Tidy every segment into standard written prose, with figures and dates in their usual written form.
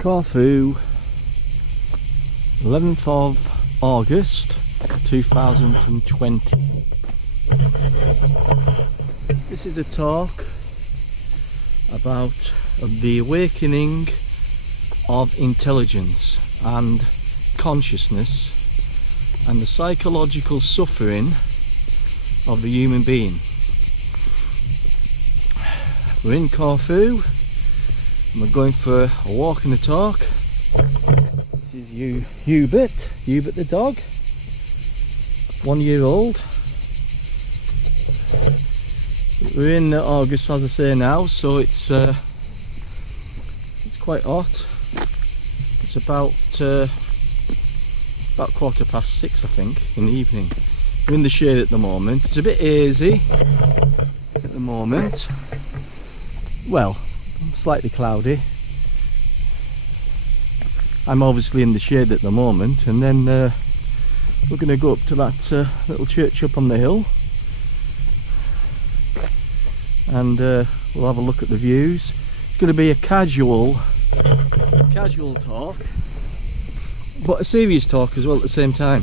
Corfu, 11th of August 2020. This is a talk about the awakening of intelligence and consciousness and the psychological suffering of the human being. We're in Corfu and we're going for a walk and a talk. This is Hubert the dog, 1 year old. We're in August, as I say now, so it's quite hot. It's about 6:15, I think, in the evening. We're in the shade at the moment. It's a bit hazy at the moment. Well, slightly cloudy. I'm obviously in the shade at the moment, and then we're going to go up to that little church up on the hill, and we'll have a look at the views. It's going to be a casual talk, but a serious talk as well at the same time.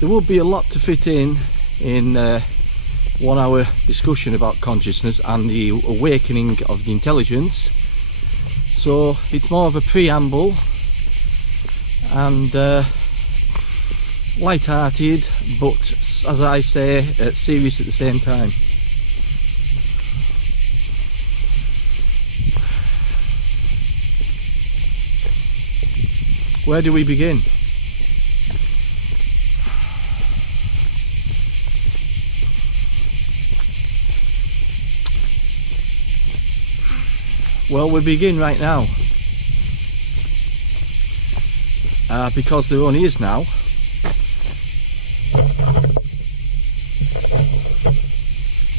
There will be a lot to fit in 1 hour discussion about consciousness and the awakening of the intelligence. So it's more of a preamble and light-hearted, but as I say, serious at the same time. Where do we begin? Well, we begin right now, because there only is now.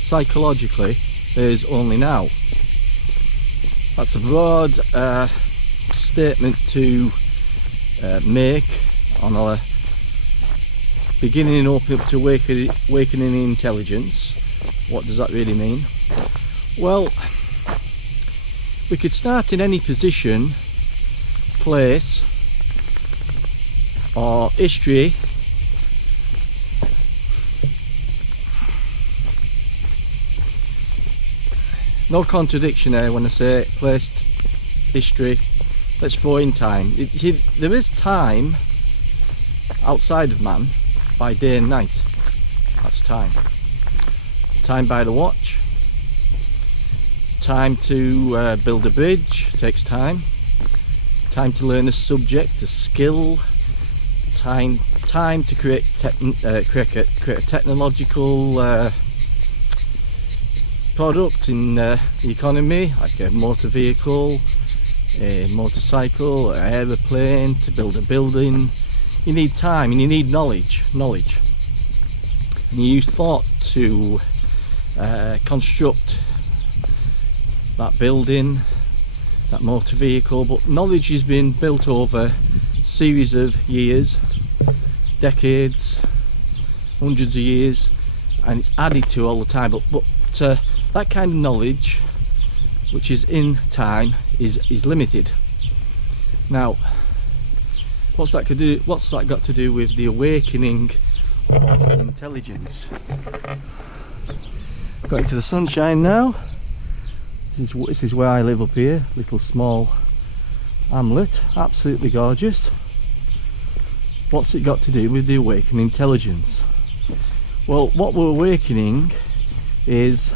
Psychologically, there is only now. That's a broad statement to make on a beginning up to awakening intelligence. What does that really mean? Well, we could start in any position, place, or history no contradiction there when I say place, history. Let's go in time. There is time outside of man by day and night. That's time. Time by the watch. Time to build a bridge takes time. Time to learn a subject, a skill. Time to create a technological product in the economy, like a motor vehicle, a motorcycle, an aeroplane, to build a building. You need time and you need knowledge. And you use thought to construct that building, that motor vehicle, but knowledge has been built over series of years, decades, hundreds of years, and it's added to all the time. But that kind of knowledge, which is in time, is limited. Now, what's that got to do with the awakening of intelligence? Got into the sunshine now. This is where I live up here, little small hamlet, absolutely gorgeous. What's it got to do with the awakening intelligence? Well, what we're awakening is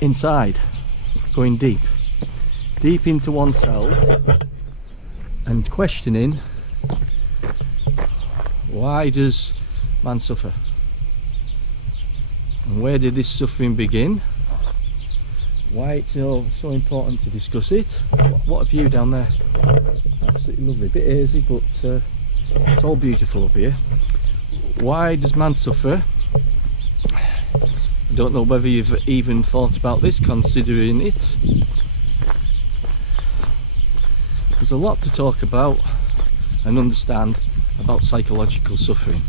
inside, going deep into oneself and questioning, why does man suffer? And where did this suffering begin? Why it's so important to discuss it. What a view down there. Absolutely lovely. A bit hazy, but it's all beautiful up here. Why does man suffer? I don't know whether you've even thought about this, considering it. There's a lot to talk about and understand about psychological suffering.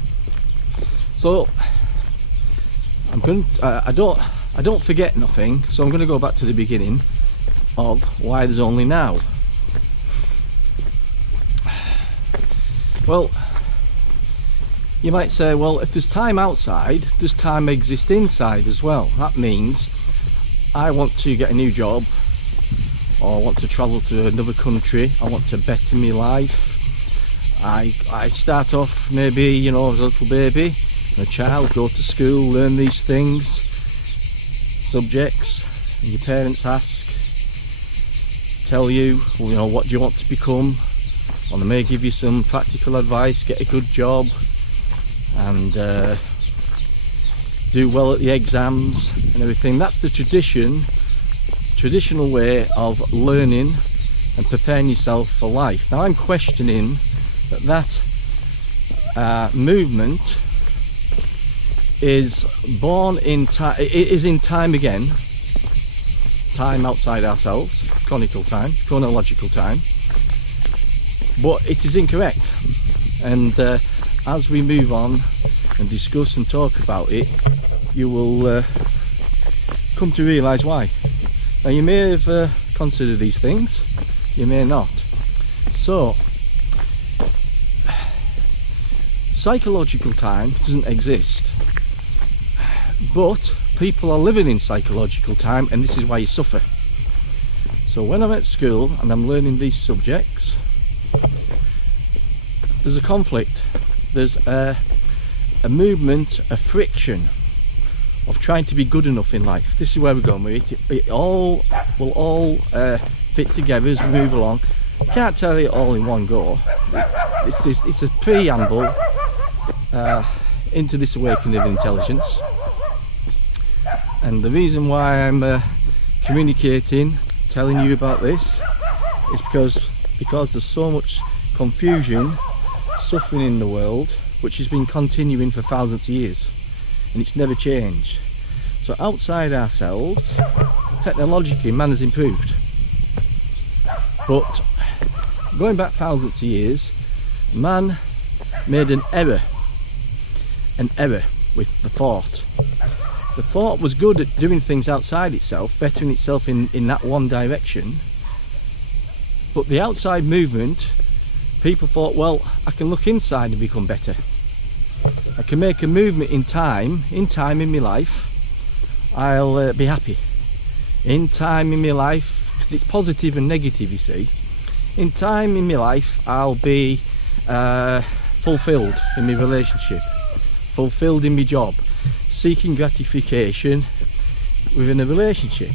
So I don't forget nothing, so I'm going to go back to the beginning of why there's only now. Well, you might say, well, if there's time outside, does time exist inside as well? That means I want to get a new job, or I want to travel to another country, I want to better my life. I start off maybe, you know, as a little baby, a child, go to school, learn these things, subjects, and your parents ask, tell you, you know, what do you want to become? And they may give you some practical advice, get a good job, and do well at the exams and everything. That's the traditional way of learning and preparing yourself for life. Now I'm questioning that movement is born in time, is in time again, time outside ourselves, chronological time, but it is incorrect. And as we move on and discuss and talk about it, you will come to realise why. Now you may have considered these things, you may not. So, psychological time doesn't exist, but people are living in psychological time, and this is why you suffer. So when I'm at school and I'm learning these subjects, there's a conflict, there's a movement, a friction of trying to be good enough in life. This is where we're going with it. It all will all fit together as we move along. Can't tell it all in one go. It's a preamble into this awakening of intelligence, and the reason why I'm communicating, telling you about this, is because there's so much confusion, suffering in the world, which has been continuing for thousands of years, and it's never changed. So outside ourselves, technologically, man has improved, but going back thousands of years, man made an error with the thought. The thought was good at doing things outside itself, bettering itself in that one direction, but the outside movement, people thought, well, I can look inside and become better. I can make a movement in time in my life, I'll be happy. In time in my life, because it's positive and negative, you see, in time in my life I'll be fulfilled in my relationship, fulfilled in my job, seeking gratification within a relationship.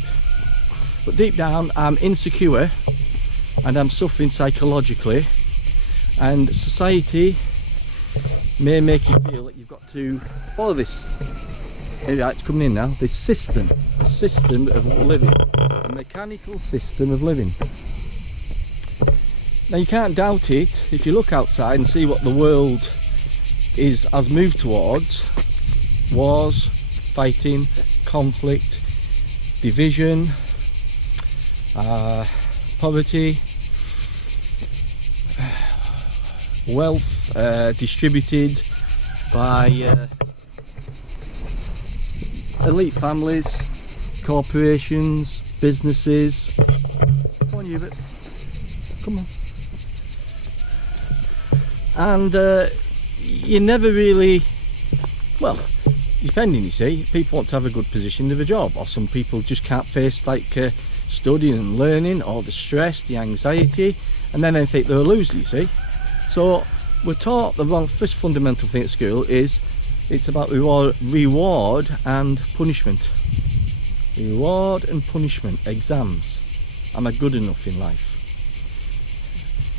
But deep down I'm insecure and I'm suffering psychologically, and society may make you feel that you've got to follow this, it's coming in now, this system of living, a mechanical system of living. Now you can't doubt it if you look outside and see what the world has moved towards: wars, fighting, conflict, division, poverty, wealth distributed by elite families, corporations, businesses. Come on, Hubert. Come on. And you never really, well, depending, you see, people want to have a good position of a job, or some people just can't face like studying and learning, or the stress, the anxiety, and then they think they're a loser, you see. So we're taught the wrong. First fundamental thing at school is it's about reward and punishment. Reward and punishment, exams. Am I good enough in life?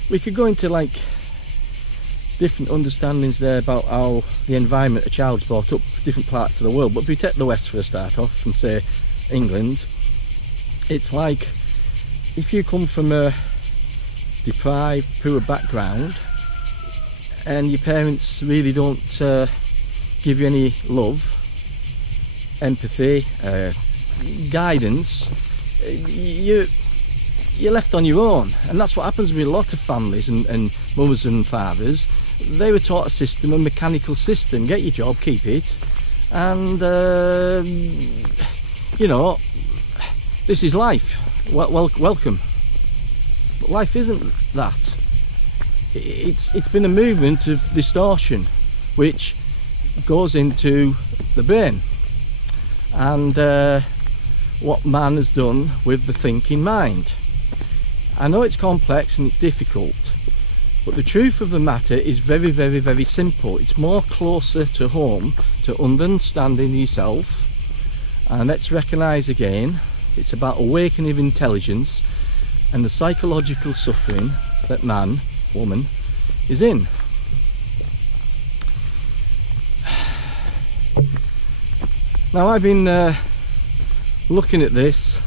We could go into like different understandings there about how the environment a child's brought up, different parts of the world, but if we take the West for a start off and say England, it's like if you come from a deprived, poor background and your parents really don't give you any love, empathy, guidance, you're left on your own. And that's what happens with a lot of families and mothers and fathers. They were taught a system, a mechanical system: get your job, keep it, and you know, this is life. welcome. But life isn't that. It's been a movement of distortion which goes into the brain, and what man has done with the thinking mind. I know it's complex and it's difficult, but the truth of the matter is very, very, very simple. It's more closer to home to understanding yourself. And let's recognise again, it's about awakening of intelligence and the psychological suffering that man, woman, is in. Now I've been looking at this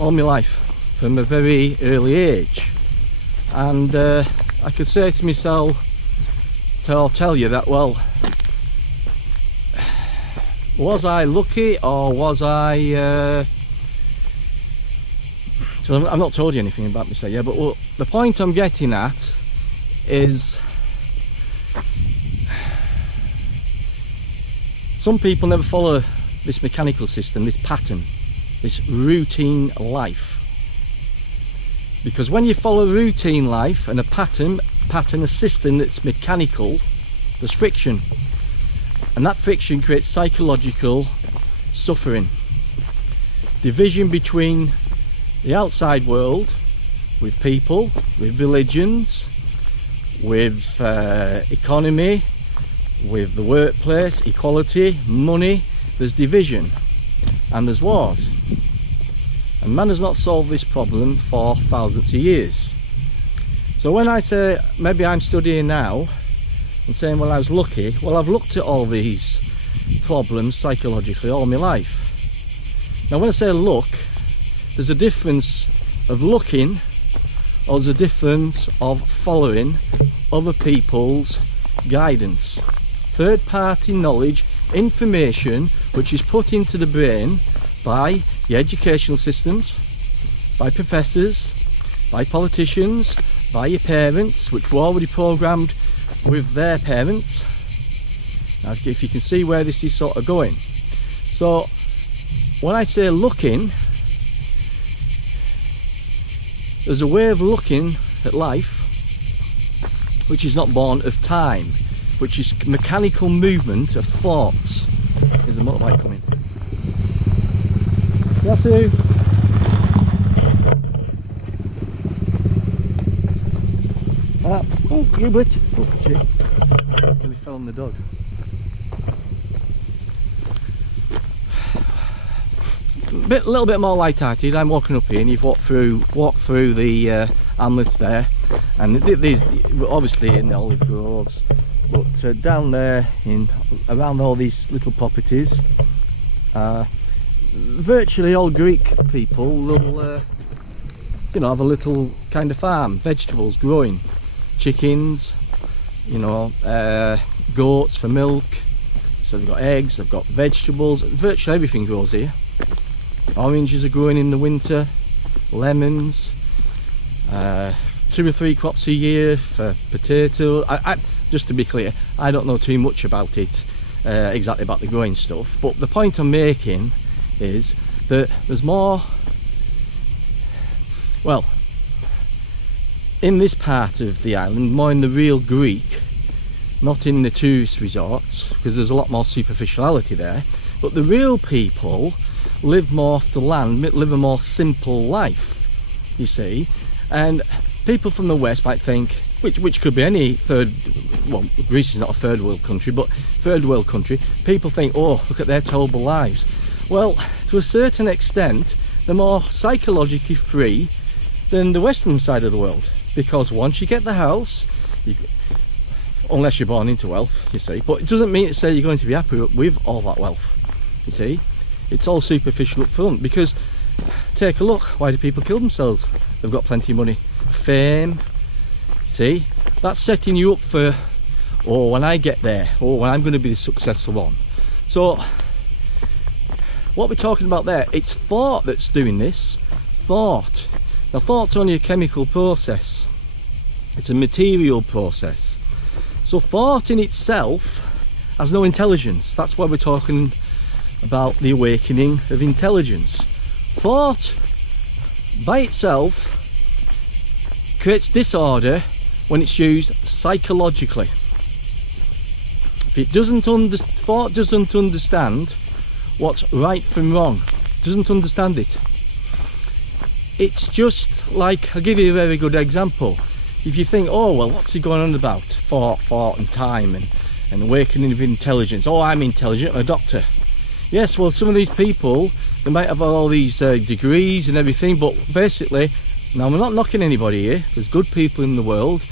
all my life from a very early age, and I could say to myself, so I'll tell you that, well, was I lucky or was I so I've not told you anything about myself yet, but the point I'm getting at is some people never follow this mechanical system, this pattern, this routine life. Because when you follow routine life and a pattern, a system that's mechanical, there's friction. And that friction creates psychological suffering. Division between the outside world, with people, with religions, with economy, with the workplace, equality, money. There's division and there's wars. And man has not solved this problem for thousands of years. So when I say maybe I'm studying now and saying, well, I was lucky, well, I've looked at all these problems psychologically all my life. Now when I say look, there's a difference of looking, or there's a difference of following other people's guidance. Third-party knowledge, information which is put into the brain by the educational systems, by professors, by politicians, by your parents, which were already programmed with their parents. Now if you can see where this is sort of going. So when I say looking, there's a way of looking at life which is not born of time, which is mechanical movement of thoughts. There's a motorbike coming. Yasu! Oh, Hubert! Oh, shit. Nearly fell on the dog. A little bit more light-hearted. I'm walking up here, and you've walked through the hamlet there, and these obviously in the olive groves, but down there around all these little properties, virtually all Greek people will have a little kind of farm, vegetables growing, chickens, goats for milk. So they've got eggs, they've got vegetables, virtually everything grows here. Oranges are growing in the winter, lemons, 2 or 3 crops a year for potato. Just to be clear, I don't know too much about it, exactly about the growing stuff, but the point I'm making is that there's more, well, in this part of the island, more in the real Greek, not in the tourist resorts, because there's a lot more superficiality there, but the real people live more off the land, live a more simple life, you see. And people from the West might think, which could be any Greece is not a third world country, but third world country, people think, oh, look at their terrible lives. Well, to a certain extent, they're more psychologically free than the western side of the world, because once you get the house, unless you're born into wealth, you see, but it doesn't mean to say you're going to be happy with all that wealth, you see. It's all superficial up front, because take a look, why do people kill themselves? They've got plenty of money, fame, see, that's setting you up for, oh, when I get there, oh, when I'm going to be the successful one. So what we're talking about there, it's thought that's doing this. Thought. Now thought's only a chemical process, it's a material process. So thought in itself has no intelligence. That's why we're talking about the awakening of intelligence. Thought by itself creates disorder when it's used psychologically. If it thought doesn't understand what's right from wrong, doesn't understand it. It's just like, I'll give you a very good example. If you think, oh well, what's he going on about? Thought and time and awakening of intelligence. Oh, I'm intelligent, I'm a doctor. Yes, well, some of these people, they might have all these degrees and everything, but basically, now we're not knocking anybody here, there's good people in the world,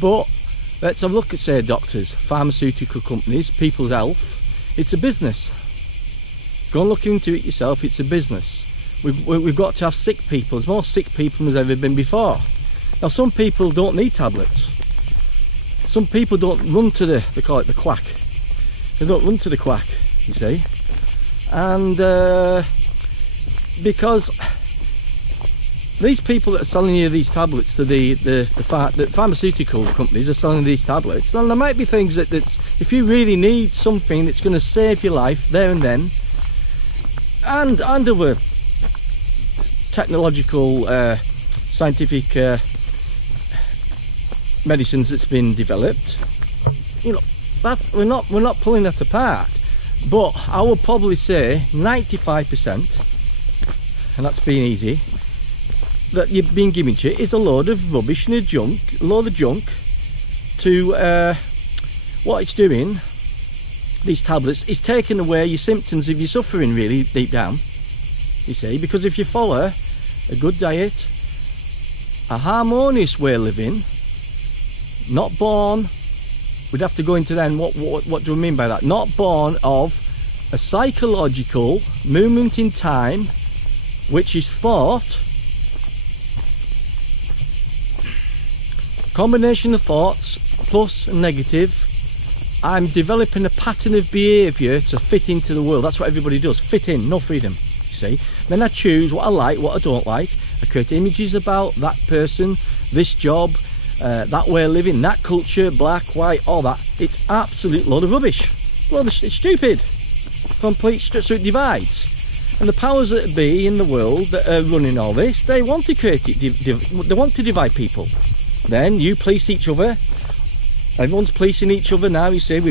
but let's have a look at, say, doctors, pharmaceutical companies, people's health. It's a business. Go and look into it yourself, it's a business. We've got to have sick people. There's more sick people than there's ever been before. Now, some people don't need tablets. Some people don't run to they call it the quack. They don't run to the quack, you see. And because these people that are selling you these tablets to the pharmaceutical companies are selling these tablets, then there might be things that if you really need something that's going to save your life there and then, and other technological scientific medicines that's been developed, you know, that we're not pulling that apart. But I would probably say 95%, and that's being easy, that you've been given to you is a load of rubbish and a load of junk to what it's doing, these tablets, is taking away your symptoms of your suffering really deep down, you see, because if you follow a good diet, a harmonious way of living, not born, we'd have to go into then what do we mean by that? Not born of a psychological movement in time, which is thought, combination of thoughts, plus and negative. I'm developing a pattern of behaviour to fit into the world. That's what everybody does, fit in, no freedom, you see. Then I choose what I like, what I don't like. I create images about that person, this job, that way of living, that culture, black, white, all that. It's absolute load of rubbish. It's stupid. Complete, so it divides. And the powers that be in the world that are running all this, they want to create it, they want to divide people. Then you police each other. Everyone's policing each other now, you see.